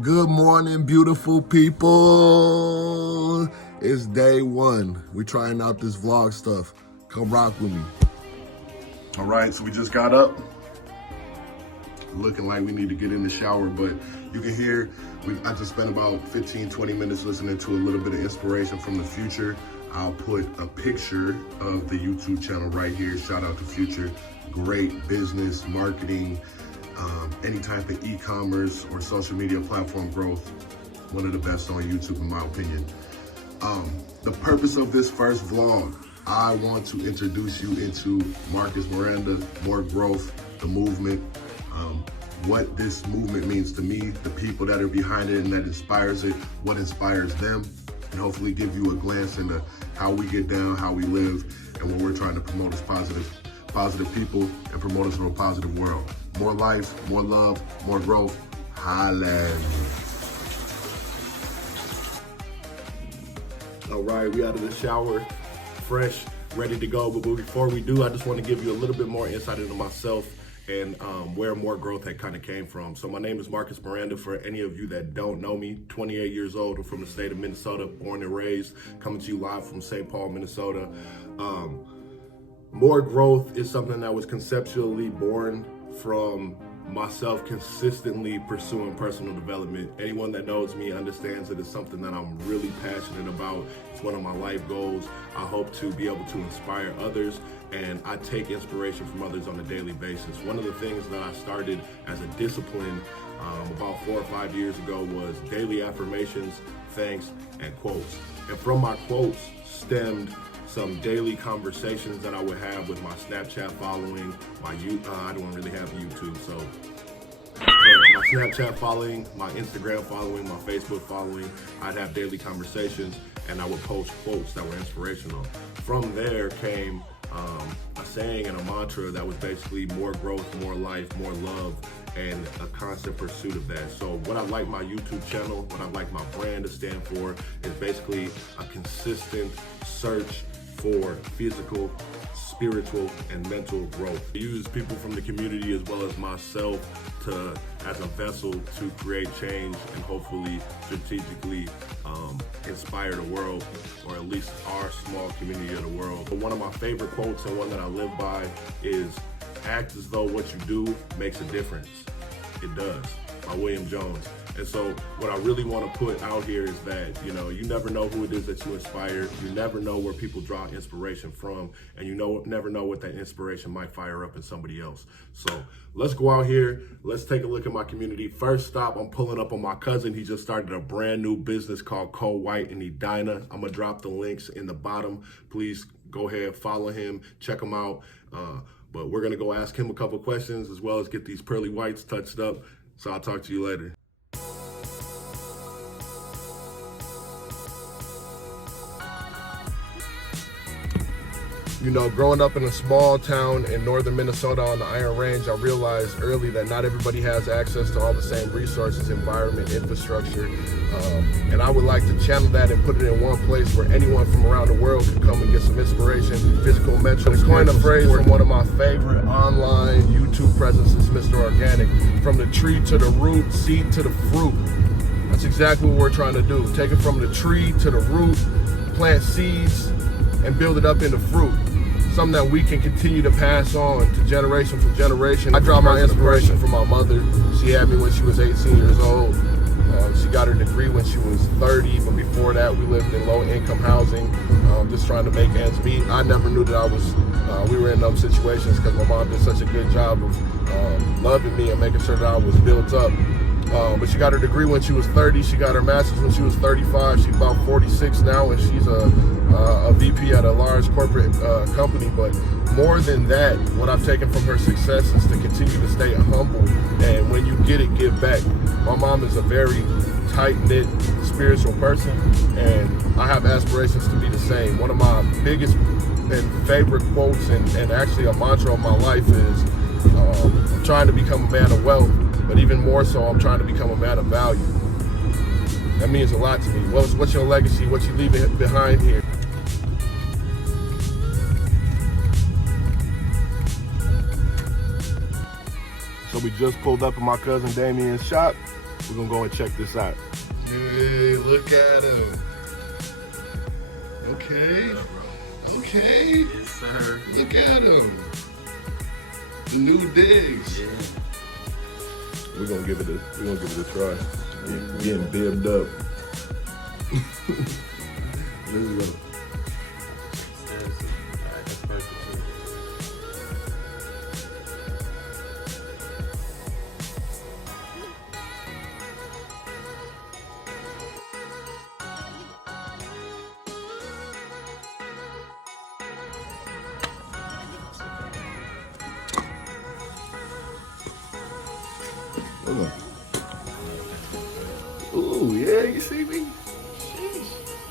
Good morning, beautiful people. It's day one. We're trying out this vlog stuff. Come rock with me. All right, so we just got up. Looking like we need to get in the shower, but you can hear, I just spent about 15, 20 minutes listening to a little bit of inspiration from the future. I'll put a picture of the YouTube channel right here. Shout out to Future. Great business, marketing, any type of e-commerce or social media platform growth. One of the best on YouTube in my opinion. The purpose of this first vlog, I want to introduce you into Marcus Miranda, more growth, the movement, what this movement means to me, the people that are behind it and that inspires it, what inspires them, and hopefully give you a glance into how we get down, how we live, and what we're trying to promote as positive people and promote us to a positive world. More life, more love, more growth. Holla. All right, we out of the shower, fresh, ready to go. But before we do, I just want to give you a little bit more insight into myself and where more growth had kind of came from. So my name is Marcus Miranda. For any of you that don't know me, 28 years old. I'm from the state of Minnesota, born and raised, coming to you live from St. Paul, Minnesota. More growth is something that was conceptually born from myself consistently pursuing personal development. Anyone that knows me understands that it's something that I'm really passionate about. It's one of my life goals. I hope to be able to inspire others, and I take inspiration from others on a daily basis. One of the things that I started as a discipline about 4 or 5 years ago was daily affirmations, thanks, and quotes. And from my quotes stemmed some daily conversations that I would have with my Snapchat following, I don't really have YouTube, so my Snapchat following, my Instagram following, my Facebook following. I'd have daily conversations and I would post quotes that were inspirational. From there came a saying and a mantra that was basically more growth, more life, more love, and a constant pursuit of that. So what I like my YouTube channel, what I like my brand to stand for, is basically a consistent search for physical, spiritual, and mental growth. I use people from the community as well as myself as a vessel to create change and hopefully strategically inspire the world, or at least our small community of the world. But one of my favorite quotes and one that I live by is, "Act as though what you do makes a difference. It does," by William Jones. And so what I really want to put out here is that, you never know who it is that you inspire. You never know where people draw inspiration from, and you never know what that inspiration might fire up in somebody else. So let's go out here. Let's take a look at my community. First stop, I'm pulling up on my cousin. He just started a brand new business called Cole White and Edina. I'm gonna drop the links in the bottom. Please go ahead, follow him, check him out. But we're gonna go ask him a couple questions as well as get these pearly whites touched up. So I'll talk to you later. Growing up in a small town in northern Minnesota on the Iron Range, I realized early that not everybody has access to all the same resources, environment, infrastructure. And I would like to channel that and put it in one place where anyone from around the world can come and get some inspiration, physical, mental. I coined a phrase from one of my favorite online YouTube presences, Mr. Organic. From the tree to the root, seed to the fruit. That's exactly what we're trying to do. Take it from the tree to the root, plant seeds, and build it up into fruit. Something that we can continue to pass on to generation from generation. I draw my inspiration from my mother. She had me when she was 18 years old. She got her degree when she was 30, but before that we lived in low-income housing, just trying to make ends meet. I never knew that we were in those situations because my mom did such a good job of loving me and making sure that I was built up. But she got her degree when she was 30. She got her master's when she was 35. She's about 46 now, and she's a VP at a large corporate company. But more than that, what I've taken from her success is to continue to stay humble. And when you get it, give back. My mom is a very tight-knit, spiritual person, and I have aspirations to be the same. One of my biggest and favorite quotes, and actually a mantra of my life, is I'm trying to become a man of wealth. But even more so, I'm trying to become a man of value. That means a lot to me. What's your legacy? What you leaving behind here? So we just pulled up in my cousin Damien's shop. We're gonna go and check this out. Hey, look at him. Okay. Okay. Yes, sir. Look at him. The new digs. Yeah. We're gonna give it a try. Getting bibbed up. Let's go. Seriously. Alright, that's perfect. Ooh, yeah, you see me?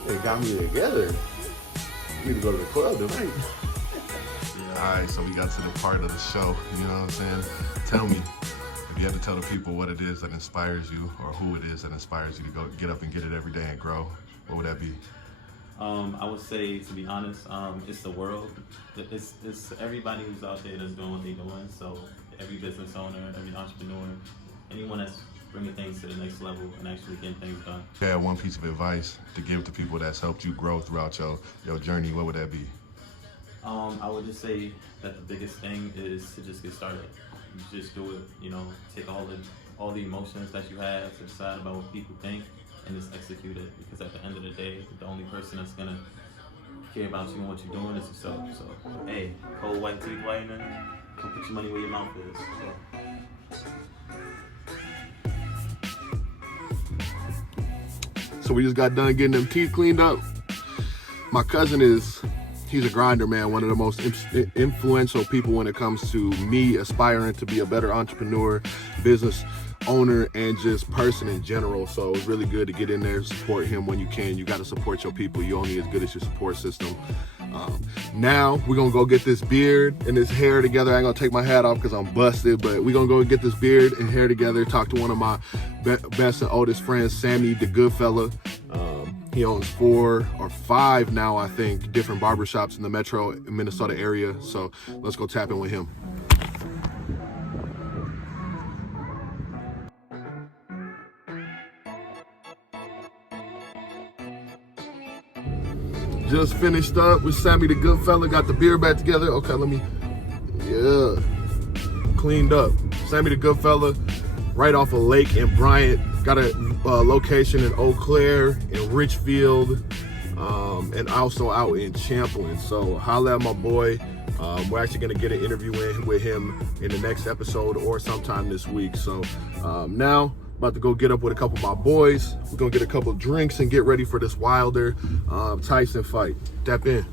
They got me together. We need to go to the club tonight. All right, so we got to the part of the show, you know what I'm saying? Tell me, if you had to tell the people what it is that inspires you or who it is that inspires you to go get up and get it every day and grow, what would that be? I would say, to be honest, it's the world. It's everybody who's out there that's doing what they're doing. So every business owner, every entrepreneur, anyone that's bringing things to the next level and actually getting things done. If you had one piece of advice to give to people that's helped you grow throughout your journey, what would that be? I would just say that the biggest thing is to just get started. You just do it, you know, take all the emotions that you have to decide about what people think and just execute it, because at the end of the day, the only person that's gonna care about you and what you're doing is yourself. So, hey, cold white teeth whitening, come put your money where your mouth is. So we just got done getting them teeth cleaned up. My cousin he's a grinder, man. One of the most influential people when it comes to me aspiring to be a better entrepreneur, business owner, and just person in general. So it's really good to get in there and support him when you can. You got to support your people. You're only as good as your support system. Now we're gonna go get this beard and this hair together. I ain't gonna take my hat off because I'm busted, but we're gonna go get this beard and hair together. Talk to one of my best and oldest friends, Sammy the Goodfella. He owns 4 or 5 now, I think, different barbershops in the metro Minnesota area. So let's go tap in with him. Just finished up with Sammy the Goodfella. Got the beard back together. Okay, cleaned up. Sammy the Goodfella, right off of Lake in Bryant. Got a location in Eau Claire, in Richfield, and also out in Champlin. So holla at my boy. We're actually gonna get an interview in with him in the next episode or sometime this week. So now, about to go get up with a couple of my boys. We're gonna get a couple of drinks and get ready for this Wilder Tyson fight. Tap in.